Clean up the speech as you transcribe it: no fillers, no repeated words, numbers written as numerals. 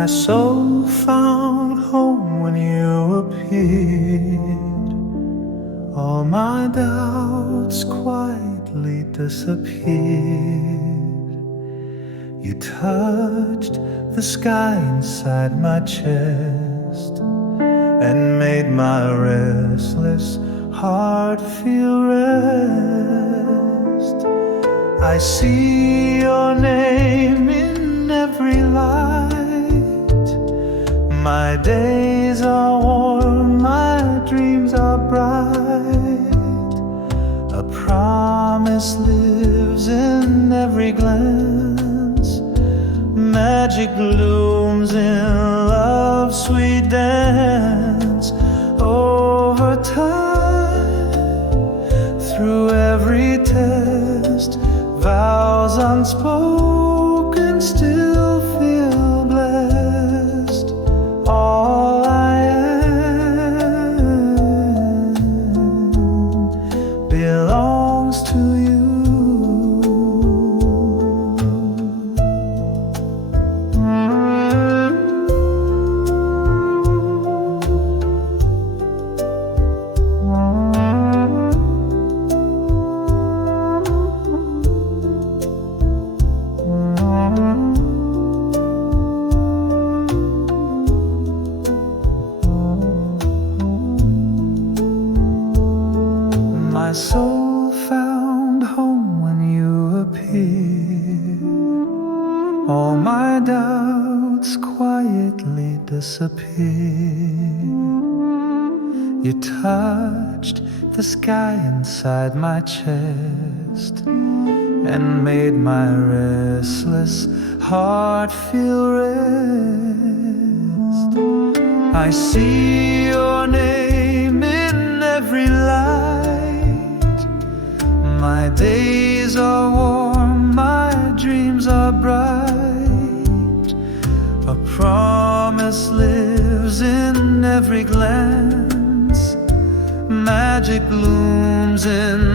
My soul found home when you appeared. All my doubts quietly disappeared. You touched the sky inside my chest and made my restless heart feel rest. I see your name in every light. My days are warm, my dreams are bright. A promise lives in every glance. Magic blooms in love's sweet dance. Over time, through every test, vows unspoken still feel blessed. All I am belongs to you. My soul found home when you appeared. All my doubts quietly disappeared. You touched the sky inside my chest and made my restless heart feel rest. I see your name in every light. My days are warm, my dreams are bright. A promise lives in every glance. Magic blooms in